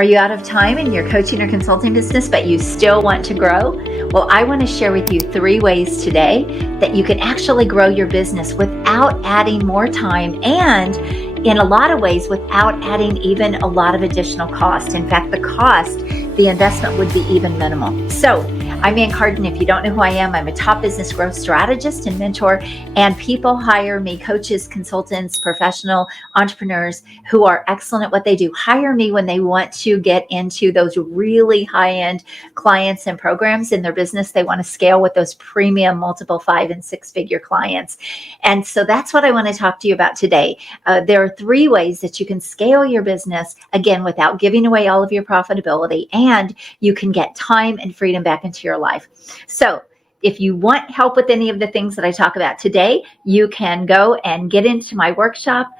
Are you out of time in your coaching or consulting business, but you still want to grow? Well, I want to share with you 3 ways today that you can actually grow your business without adding more time and in a lot of ways without adding even a lot of additional cost. In fact, the investment would be even minimal. So I'm Ann Carden. If you don't know who I am, I'm a top business growth strategist and mentor, and people hire me, coaches, consultants, professional entrepreneurs who are excellent at what they do, hire me when they want to get into those really high-end clients and programs in their business. They want to scale with those premium multiple 5 and 6 figure clients. And so that's what I want to talk to you about today. There are 3 ways that you can scale your business, again, without giving away all of your profitability, and you can get time and freedom back into your life. So if you want help with any of the things that I talk about today, you can go and get into my workshop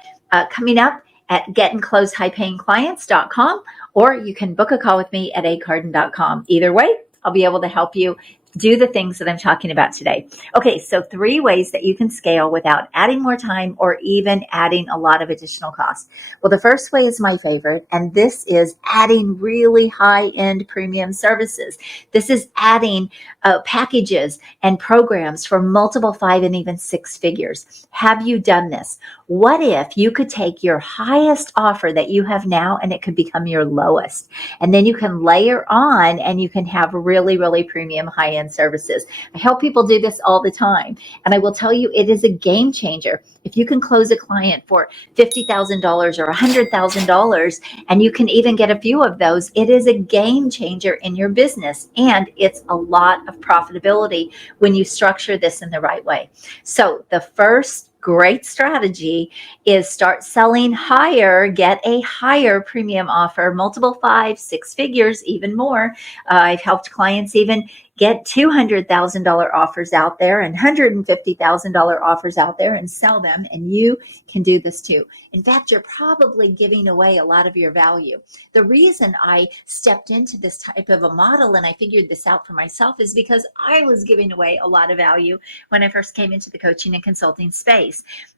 coming up at getandclosehighpayingclients.com, or you can book a call with me at acarden.com. Either way, I'll be able to help you do the things that I'm talking about today. Okay, so 3 ways that you can scale without adding more time or even adding a lot of additional costs. Well, the first way is my favorite, and this is adding really high-end premium services. This is adding packages and programs for multiple 5 and even 6 figures. Have you done this? What if you could take your highest offer that you have now and it could become your lowest? And then you can layer on and you can have really, really premium high-end services. I help people do this all the time. And I will tell you, it is a game changer. If you can close a client for $50,000 or $100,000, and you can even get a few of those, it is a game changer in your business. And it's a lot of profitability when you structure this in the right way. So the first great strategy is start selling higher, get a higher premium offer, multiple 5, 6 figures, even more. I've helped clients even get $200,000 offers out there and $150,000 offers out there and sell them. And you can do this too. In fact, you're probably giving away a lot of your value. The reason I stepped into this type of a model and I figured this out for myself is because I was giving away a lot of value when I first came into the coaching and consulting space.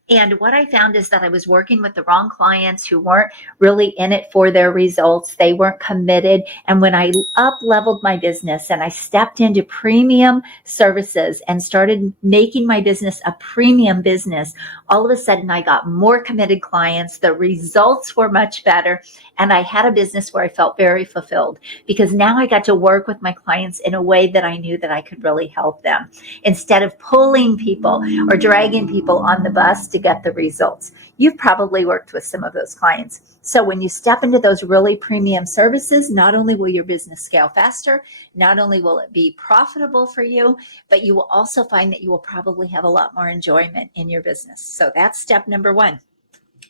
And what I found is that I was working with the wrong clients who weren't really in it for their results. They weren't committed. And when I up-leveled my business and I stepped into premium services and started making my business a premium business, all of a sudden I got more committed clients. The results were much better. And I had a business where I felt very fulfilled because now I got to work with my clients in a way that I knew that I could really help them instead of pulling people or dragging people on the bus to get the results. You've probably worked with some of those clients. So when you step into those really premium services, not only will your business scale faster, not only will it be profitable for you, but you will also find that you will probably have a lot more enjoyment in your business. So that's step number 1.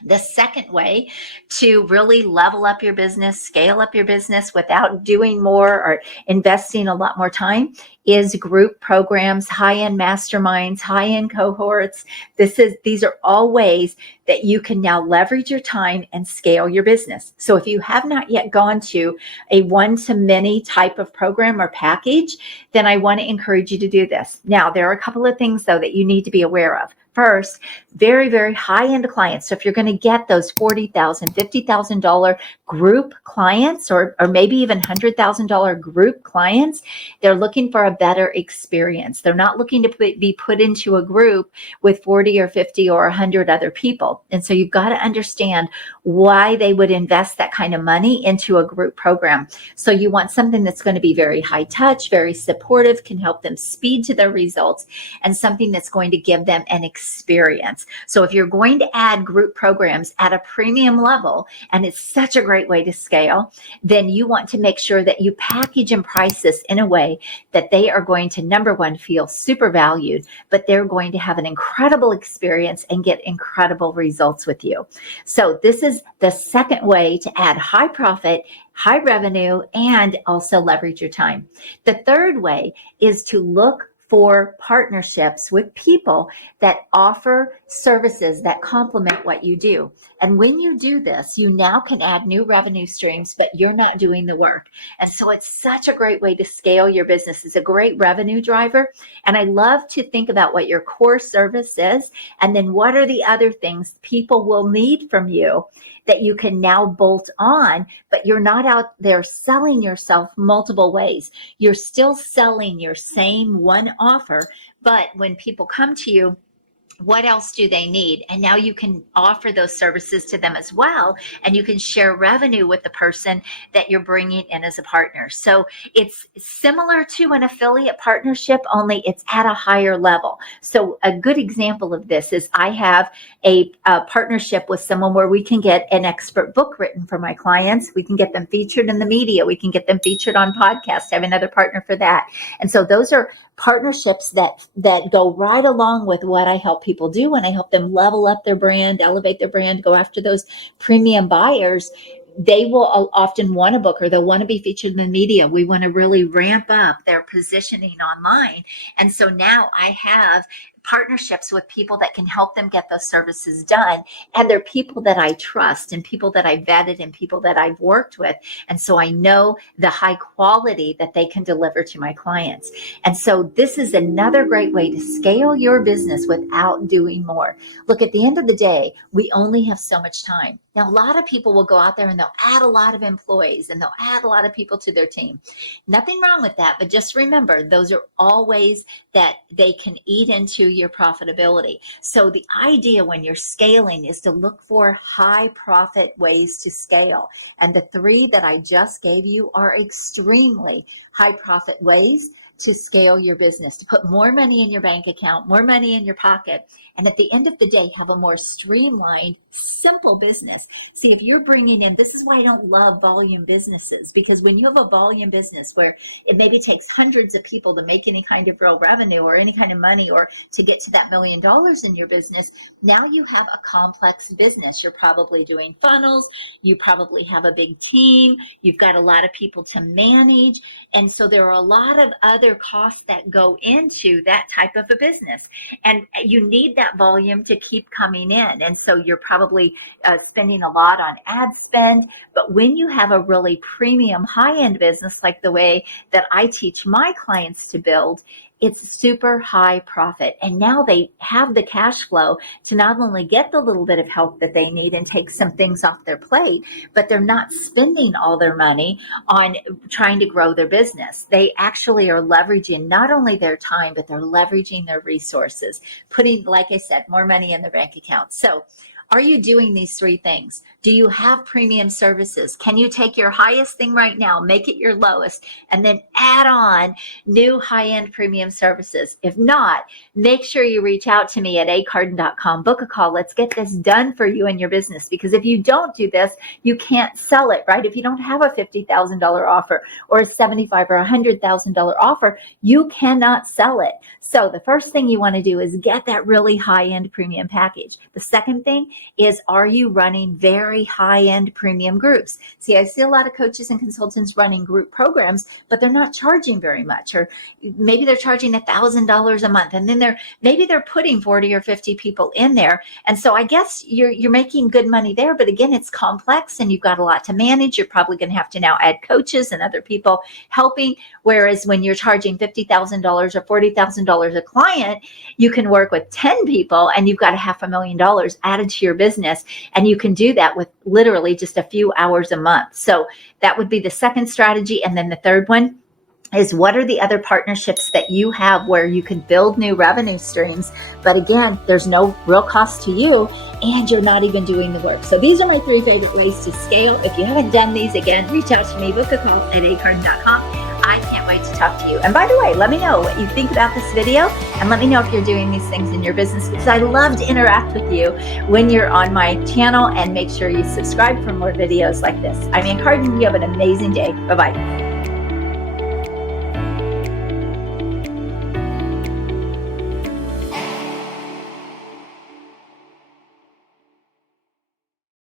The second way to really level up your business, scale up your business without doing more or investing a lot more time is group programs, high-end masterminds, high-end cohorts. These are all ways that you can now leverage your time and scale your business. So if you have not yet gone to a one-to-many type of program or package, then I want to encourage you to do this. Now, there are a couple of things, though, that you need to be aware of. First, very, very high-end clients. So if you're going to get those $40,000, $50,000 group clients, or maybe even $100,000 group clients, they're looking for a better experience. They're not looking to be put into a group with 40 or 50 or 100 other people. And so you've got to understand why they would invest that kind of money into a group program. So you want something that's going to be very high touch, very supportive, can help them speed to their results, and something that's going to give them an experience. So if you're going to add group programs at a premium level, and it's such a great way to scale, then you want to make sure that you package and price this in a way that they are going to, number 1, feel super valued, but they're going to have an incredible experience and get incredible results with you. So this is the second way to add high profit, high revenue, and also leverage your time. The third way is to look for partnerships with people that offer services that complement what you do. And when you do this, you now can add new revenue streams, but you're not doing the work. And so it's such a great way to scale your business. It's a great revenue driver. And I love to think about what your core service is, and then what are the other things people will need from you that you can now bolt on, but you're not out there selling yourself multiple ways. You're still selling your same one offer, but when people come to you, what else do they need? And now you can offer those services to them as well. And you can share revenue with the person that you're bringing in as a partner. So it's similar to an affiliate partnership, only it's at a higher level. So a good example of this is I have a partnership with someone where we can get an expert book written for my clients. We can get them featured in the media. We can get them featured on podcasts. I have another partner for that. And so those are partnerships that go right along with what I help people do when I help them level up their brand, elevate their brand, go after those premium buyers. They will often want a book, or they'll want to be featured in the media. We want to really ramp up their positioning online. And so now I have partnerships with people that can help them get those services done. And they're people that I trust and people that I vetted and people that I've worked with. And so I know the high quality that they can deliver to my clients. And so this is another great way to scale your business without doing more. Look, at the end of the day, we only have so much time. Now, a lot of people will go out there and they'll add a lot of employees and they'll add a lot of people to their team. Nothing wrong with that, but just remember, those are all ways that they can eat into your profitability. So the idea when you're scaling is to look for high profit ways to scale. And the three that I just gave you are extremely high profit ways to scale your business, to put more money in your bank account, more money in your pocket, and at the end of the day, have a more streamlined, simple business. See, if you're bringing in, this is why I don't love volume businesses, because when you have a volume business where it maybe takes hundreds of people to make any kind of real revenue or any kind of money or to get to that $1 million in your business, now you have a complex business. You're probably doing funnels. You probably have a big team. You've got a lot of people to manage. And so there are a lot of other costs that go into that type of a business. And you need that volume to keep coming in. And so you're probably spending a lot on ad spend. But when you have a really premium high-end business, like the way that I teach my clients to build, it's super high profit. And now they have the cash flow to not only get the little bit of help that they need and take some things off their plate, but they're not spending all their money on trying to grow their business. They actually are leveraging not only their time, but they're leveraging their resources, putting, like I said, more money in their bank account. So are you doing these three things? Do you have premium services? Can you take your highest thing right now, make it your lowest, and then add on new high-end premium services? If not, make sure you reach out to me at acarden.com. Book a call. Let's get this done for you and your business. Because if you don't do this, you can't sell it, right? If you don't have a $50,000 offer or a $75,000 or $100,000 offer, you cannot sell it. So the first thing you want to do is get that really high-end premium package. The second thing is, are you running very high-end premium groups? See, I see a lot of coaches and consultants running group programs, but they're not charging very much, or maybe they're charging $1,000 a month, and then maybe they're putting 40 or 50 people in there. And so I guess you're making good money there, but again, it's complex and you've got a lot to manage. You're probably going to have to now add coaches and other people helping. Whereas when you're charging $50,000 or $40,000 a client, you can work with 10 people and you've got $500,000 added to your business. And you can do that with literally just a few hours a month. So that would be the second strategy. And then the third one is, what are the other partnerships that you have where you can build new revenue streams? But again, there's no real cost to you and you're not even doing the work. So these are my three favorite ways to scale. If you haven't done these, again, reach out to me, book a call at acarden.com. I can't wait to talk to you. And by the way, let me know what you think about this video, and let me know if you're doing these things in your business, because I love to interact with you when you're on my channel. And make sure you subscribe for more videos like this. I'm Ann Carden. You have an amazing day. Bye-bye.